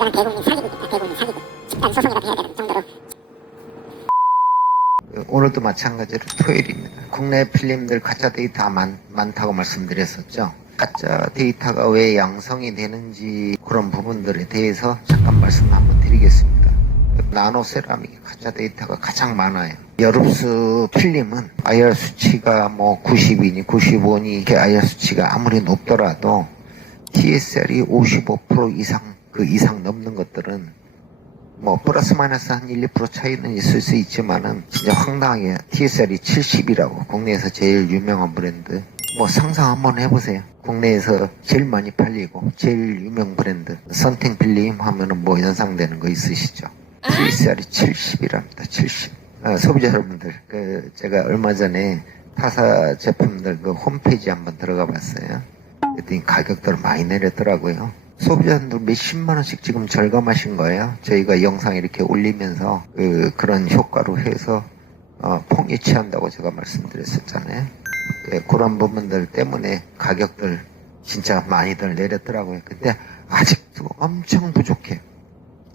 이거는 대국민 사기극입니다. 대국민 사기극. 집단 소송이라도 해야 되는 정도로. 오늘도 마찬가지로 토요일입니다. 국내 필름들 가짜 데이터 많다고 말씀드렸었죠. 가짜 데이터가 왜 양성이 되는지 그런 부분들에 대해서 잠깐 말씀 한번 드리겠습니다. 나노세라믹 가짜 데이터가 가장 많아요. 여릅수 필름은 IR 수치가 뭐 90이니 95니 이렇게 IR 수치가 아무리 높더라도 TSR이 55% 이상 그 이상 넘는 것들은 뭐 플러스 마이너스 한 1, 2% 차이는 있을 수 있지만은 진짜 황당하게 TSR이 70이라고 국내에서 제일 유명한 브랜드. 뭐 상상 한번 해보세요. 국내에서 제일 많이 팔리고 제일 유명 브랜드 선택 필름 하면은 뭐 연상되는 거 있으시죠? TSR이 70이랍니다. 70. 소비자 여러분들, 제가 얼마 전에 타사 제품들 그 홈페이지 한번 들어가 봤어요. 그랬더니 가격들을 많이 내렸더라고요. 소비자분들 몇십만 원씩 지금 절감하신 거예요. 저희가 영상 이렇게 올리면서 그런 효과로 해서 폭리 취한다고 제가 말씀드렸었잖아요. 그런 부분들 때문에 가격들 진짜 많이들 내렸더라고요. 근데 아직도 엄청 부족해요.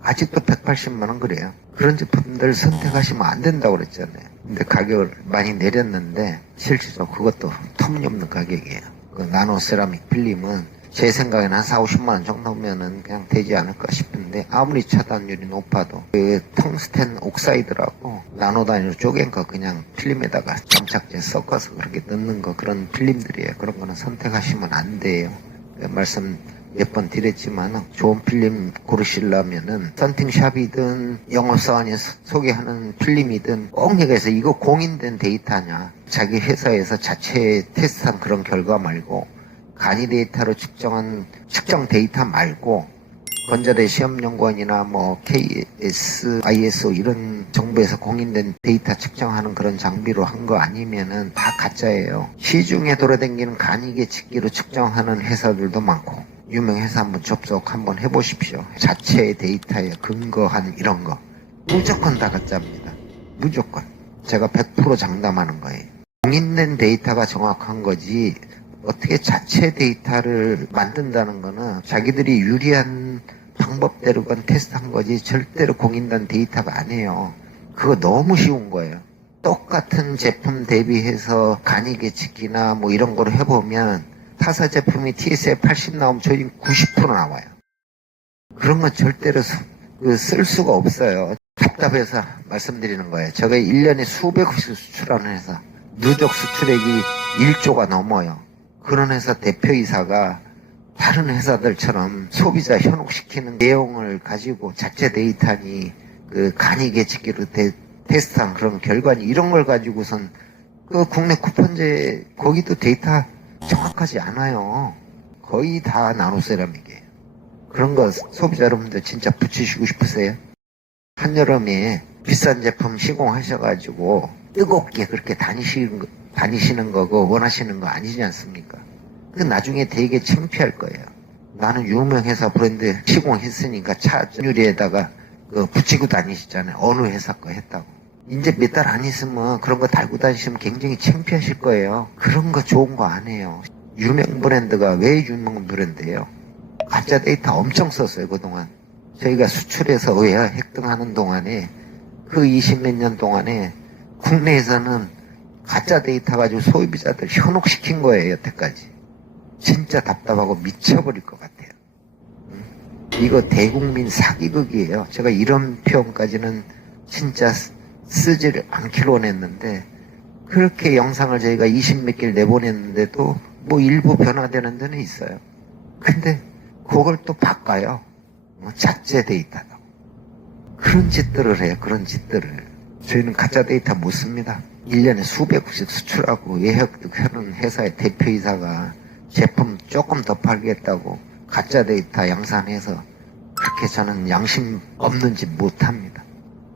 아직도 180만 원 그래요. 그런 제품들 선택하시면 안 된다고 그랬잖아요. 근데 가격을 많이 내렸는데 실질적으로 그것도 터무니없는 가격이에요. 그 나노세라믹 필름은 제 생각에는 한 4, 50만 원 정도면은 그냥 되지 않을까 싶은데 아무리 차단율이 높아도 그 텅스텐 옥사이드라고 나노 단위로 쪼갠 거 그냥 필름에다가 점착제 섞어서 그렇게 넣는 거 그런 필름들이에요. 그런 거는 선택하시면 안 돼요. 말씀 몇 번 드렸지만 좋은 필름 고르시려면은 썬팅샵이든 영업사 안에 소개하는 필름이든 꼭 얘기해서 이거 공인된 데이터냐 자기 회사에서 자체 테스트한 그런 결과 말고 간이 데이터로 측정 데이터 말고 건자대 시험연구원이나 뭐 KS, ISO 이런 정부에서 공인된 데이터 측정하는 그런 장비로 한 거 아니면은 다 가짜예요. 시중에 돌아다니는 간이계 집기로 측정하는 회사들도 많고 유명 회사 한번 접속 한번 해보십시오. 자체 데이터에 근거한 이런 거 무조건 다 가짜입니다. 무조건. 제가 100% 장담하는 거예요. 공인된 데이터가 정확한 거지 어떻게 자체 데이터를 만든다는 거는 자기들이 유리한 방법대로건 테스트한 거지 절대로 공인된 데이터가 아니에요. 그거 너무 쉬운 거예요. 똑같은 제품 대비해서 간이계 측기나 뭐 이런 거를 해보면 타사 제품이 TS에 80 나오면 저희 90% 나와요. 그런 건 절대로 쓸 수가 없어요. 답답해서 말씀드리는 거예요. 제가 1년에 수백억씩 수출하는 회사 누적 수출액이 1조가 넘어요. 그런 회사 대표이사가 다른 회사들처럼 소비자 현혹시키는 내용을 가지고 자체 데이터니 그 간이계 측기로 테스트한 그런 결과니 이런 걸 가지고선 그 국내 쿠폰제 거기도 데이터 정확하지 않아요. 거의 다 나노세라믹이에요. 그런 거 소비자 여러분들 진짜 붙이시고 싶으세요? 한여름에 비싼 제품 시공하셔가지고 뜨겁게 그렇게 다니시는 거고 원하시는 거 아니지 않습니까? 그 나중에 되게 창피할 거예요. 나는 유명 회사 브랜드 시공했으니까 차 유리에다가 붙이고 다니시잖아요. 어느 회사 거 했다고. 이제 몇 달 안 있으면 그런 거 달고 다니시면 굉장히 창피하실 거예요. 그런 거 좋은 거 안 해요. 유명 브랜드가 왜 유명 브랜드예요? 가짜 데이터 엄청 썼어요, 그동안. 저희가 수출해서 의회 획득하는 동안에 그 20몇 년 동안에 국내에서는 가짜 데이터 가지고 소비자들 현혹시킨 거예요, 여태까지. 진짜 답답하고 미쳐버릴 것 같아요. 이거 대국민 사기극이에요. 제가 이런 표현까지는 진짜 쓰지를 않기로 원했는데 그렇게 영상을 저희가 20몇 개를 내보냈는데도 뭐 일부 변화되는 데는 있어요. 근데 그걸 또 바꿔요. 자체 데이터다. 그런 짓들을 해요. 그런 짓들을. 저희는 가짜 데이터 못 씁니다. 1년에 수백억씩 수출하고 예약하는 회사의 대표이사가 제품 조금 더 팔겠다고 가짜 데이터 양산해서 그렇게 저는 양심 없는 짓 못합니다.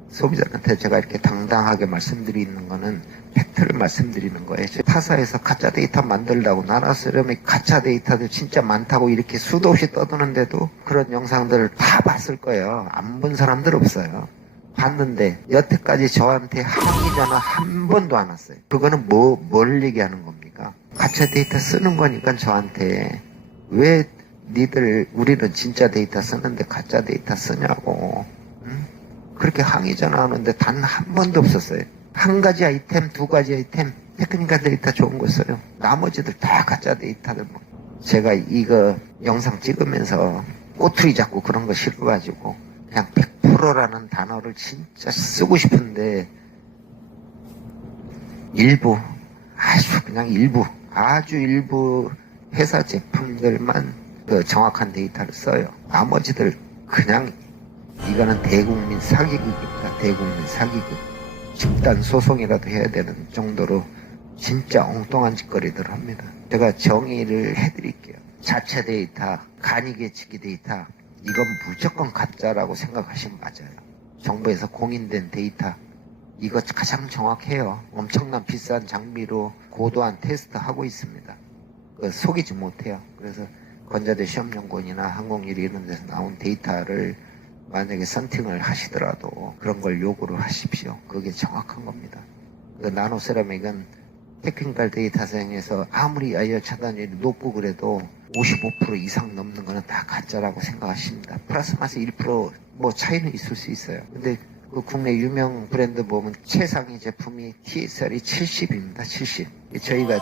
소비자한테 제가 이렇게 당당하게 말씀드리는 거는 팩트를 말씀드리는 거예요. 타사에서 가짜 데이터 만들려고 나라스름의 가짜 데이터도 진짜 많다고 이렇게 수도 없이 떠드는데도 그런 영상들을 다 봤을 거예요. 안 본 사람들 없어요. 봤는데 여태까지 저한테 항의 전화 한 번도 안 왔어요. 그거는 뭘 얘기하는 겁니까? 가짜 데이터 쓰는 거니까 저한테 왜 니들 우리는 진짜 데이터 쓰는데 가짜 데이터 쓰냐고. 응? 그렇게 항의 전화하는데 단 한 번도 없었어요. 한 가지 아이템, 두 가지 아이템 테크니컬 데이터 좋은 거 써요. 나머지들 다 가짜 데이터들. 제가 이거 영상 찍으면서 꼬투리 잡고 그런 거 싫어가지고 그냥 100%라는 단어를 진짜 쓰고 싶은데 일부, 아주 일부 회사 제품들만 그 정확한 데이터를 써요. 나머지들 그냥 이거는 대국민 사기극입니다. 대국민 사기극. 집단 소송이라도 해야 되는 정도로 진짜 엉뚱한 짓거리들을 합니다. 제가 정의를 해드릴게요. 자체 데이터, 간이계측기 데이터, 이건 무조건 가짜라고 생각하시면 맞아요. 정부에서 공인된 데이터, 이거 가장 정확해요. 엄청난 비싼 장비로 고도한 테스트 하고 있습니다. 속이지 못해요. 그래서 건자대 시험연구원이나 항공일이 이런 데서 나온 데이터를 만약에 선팅을 하시더라도 그런 걸 요구를 하십시오. 그게 정확한 겁니다. 나노세라믹은 테크니컬 데이터상에서 아무리 아이어 차단율이 높고 그래도 55% 이상 넘는 거는 다 가짜라고 생각하십니다. 플러스 마이너스 1% 차이는 있을 수 있어요. 근데 그 국내 유명 브랜드 보면 최상위 제품이 TSR이 70입니다. 70. 저희가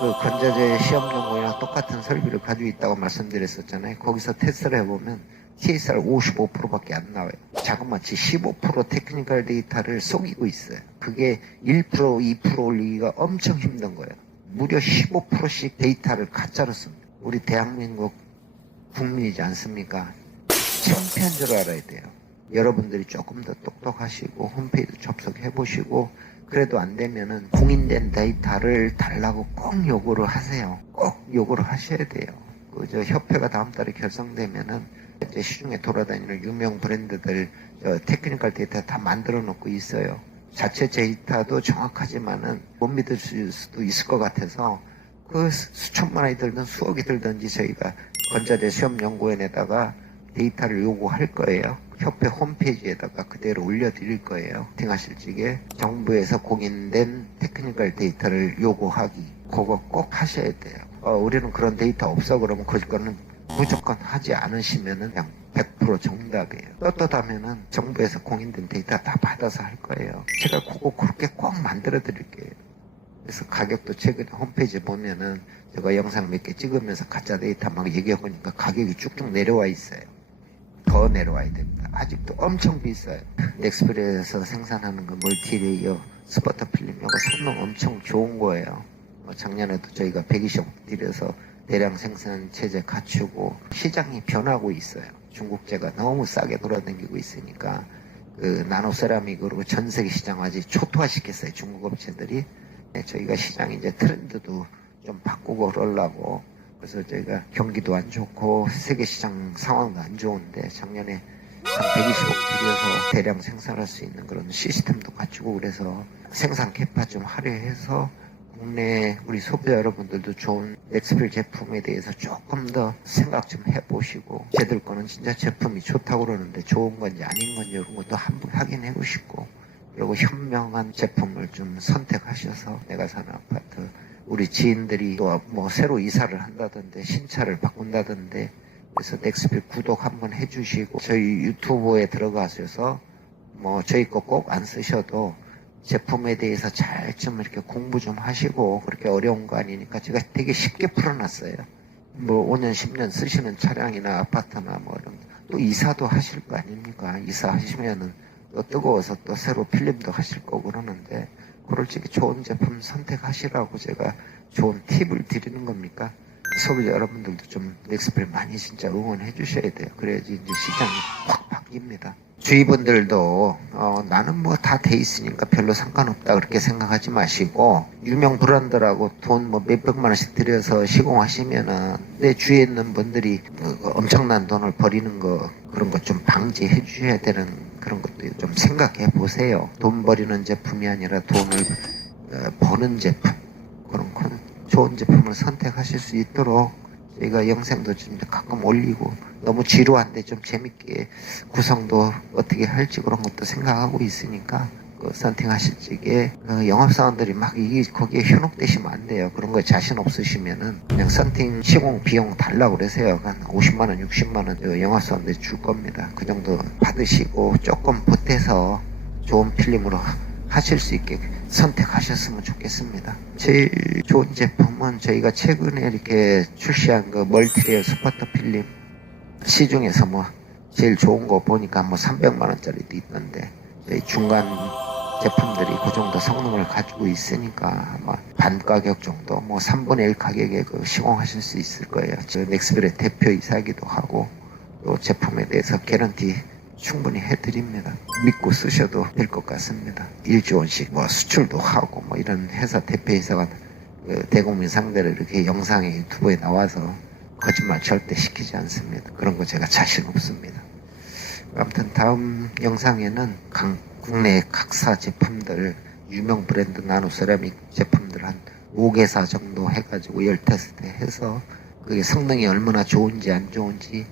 그 건자재 시험연구원이랑 똑같은 설비를 가지고 있다고 말씀드렸었잖아요. 거기서 테스트를 해보면 TSR 55%밖에 안 나와요. 자그마치 15% 테크니컬 데이터를 속이고 있어요. 그게 1%, 2% 올리기가 엄청 힘든 거예요. 무려 15%씩 데이터를 가짜로 씁니다. 우리 대한민국 국민이지 않습니까? 창피한 줄 알아야 돼요. 여러분들이 조금 더 똑똑하시고 홈페이지 접속해보시고 그래도 안 되면은 공인된 데이터를 달라고 꼭 요구를 하세요. 꼭 요구를 하셔야 돼요. 저 협회가 다음 달에 결성되면은 이제 시중에 돌아다니는 유명 브랜드들 테크니컬 데이터 다 만들어 놓고 있어요. 자체 데이터도 정확하지만은 못 믿을 수도 있을 것 같아서 그 수천만 원이 들든 수억이 들든지 저희가 건자재 시험연구원에다가 데이터를 요구할 거예요. 협회 홈페이지에다가 그대로 올려드릴 거예요. 등하실 적에 정부에서 공인된 테크니컬 데이터를 요구하기, 그거 꼭 하셔야 돼요. 우리는 그런 데이터 없어 그러면 그거는 무조건 하지 않으시면은 그냥 100% 정답이에요. 떳떳하면은 정부에서 공인된 데이터 다 받아서 할 거예요. 제가 그거 그렇게 꼭 만들어 드릴게요. 그래서 가격도 최근에 홈페이지에 보면은 제가 영상 몇 개 찍으면서 가짜 데이터 막 얘기해 보니까 가격이 쭉쭉 내려와 있어요. 더 내려와야 됩니다. 아직도 엄청 비싸요. 넥스프레스에서 생산하는 거 멀티레이어 스포터 필름 이거 성능 엄청 좋은 거예요. 작년에도 저희가 120억 들여서 대량 생산 체제 갖추고 시장이 변하고 있어요. 중국제가 너무 싸게 돌아다니고 있으니까 그 나노세라믹으로 전 세계 시장 아직 초토화시켰어요. 중국 업체들이. 저희가 시장 이제 트렌드도 좀 바꾸고 그러려고 그래서 저희가 경기도 안 좋고 세계 시장 상황도 안 좋은데 작년에 한 120억 들여서 대량 생산할 수 있는 그런 시스템도 갖추고 그래서 생산 캐파 좀 할애해서 국내 우리 소비자 여러분들도 좋은 넥스필 제품에 대해서 조금 더 생각 좀 해보시고 쟤들 거는 진짜 제품이 좋다고 그러는데 좋은 건지 아닌 건지 이런 것도 한번 확인해 보시고 그리고 현명한 제품을 좀 선택하셔서 내가 사는 아파트 우리 지인들이 또 뭐 새로 이사를 한다던데 신차를 바꾼다던데 그래서 넥스필 구독 한번 해주시고 저희 유튜브에 들어가셔서 뭐 저희 거 꼭 안 쓰셔도 제품에 대해서 잘 좀 이렇게 공부 좀 하시고 그렇게 어려운 거 아니니까 제가 되게 쉽게 풀어놨어요. 뭐 5년 10년 쓰시는 차량이나 아파트나 뭐 이런 또 이사도 하실 거 아닙니까? 이사하시면은 또 뜨거워서 또 새로 필름도 하실 거고 그러는데 그럴 적에 좋은 제품 선택하시라고 제가 좋은 팁을 드리는 겁니까? 소비자 여러분들도 좀 넥스필 많이 진짜 응원해 주셔야 돼요. 그래야지 이제 시장이 확 바뀝니다. 주위분들도 나는 뭐 다 돼 있으니까 별로 상관없다 그렇게 생각하지 마시고 유명 브랜드라고 돈 뭐 몇백만 원씩 들여서 시공하시면은 내 주위에 있는 분들이 엄청난 돈을 버리는 거 그런 거 좀 방지해 주셔야 되는 그런 것도 좀 생각해 보세요. 돈 버리는 제품이 아니라 돈을 버는 제품 그런 거는 좋은 제품을 선택하실 수 있도록 저희가 영상도 좀 가끔 올리고 너무 지루한데 좀 재밌게 구성도 어떻게 할지 그런 것도 생각하고 있으니까 그 썬팅하실 적에 그 영업사원들이 막 거기에 현혹되시면 안 돼요. 그런 거에 자신 없으시면은 그냥 썬팅 시공 비용 달라고 그러세요. 한 50만원, 60만원 영업사원들이 줄 겁니다. 그 정도 받으시고 조금 보태서 좋은 필름으로 하실 수 있게 선택하셨으면 좋겠습니다. 제일 좋은 제품은 저희가 최근에 이렇게 출시한 그 멀티레어 스포터 필름, 시중에서 뭐 제일 좋은 거 보니까 뭐 300만원짜리도 있던데, 저희 중간 제품들이 그 정도 성능을 가지고 있으니까 아마 반 가격 정도, 뭐 3분의 1 가격에 그 시공하실 수 있을 거예요. 저 넥스벨의 대표이사기도 하고, 또 제품에 대해서 개런티 충분히 해드립니다. 믿고 쓰셔도 될 것 같습니다. 1조 원씩 뭐 수출도 하고 뭐 이런 회사 대표이사가 그 대국민 상대로 이렇게 영상에 유튜브에 나와서 거짓말 절대 시키지 않습니다. 그런 거 제가 자신 없습니다. 아무튼 다음 영상에는 국내 각사 제품들, 유명 브랜드 나노세라믹 제품들 한 5개사 정도 해가지고 열 테스트 해서 그게 성능이 얼마나 좋은지 안 좋은지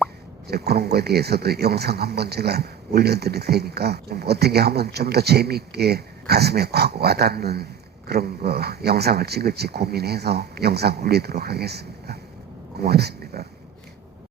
이제 그런 거에 대해서도 영상 한번 제가 올려드릴 테니까 좀 어떻게 하면 좀 더 재미있게 가슴에 확 와닿는 그런 거 영상을 찍을지 고민해서 영상 올리도록 하겠습니다. 고맙습니다.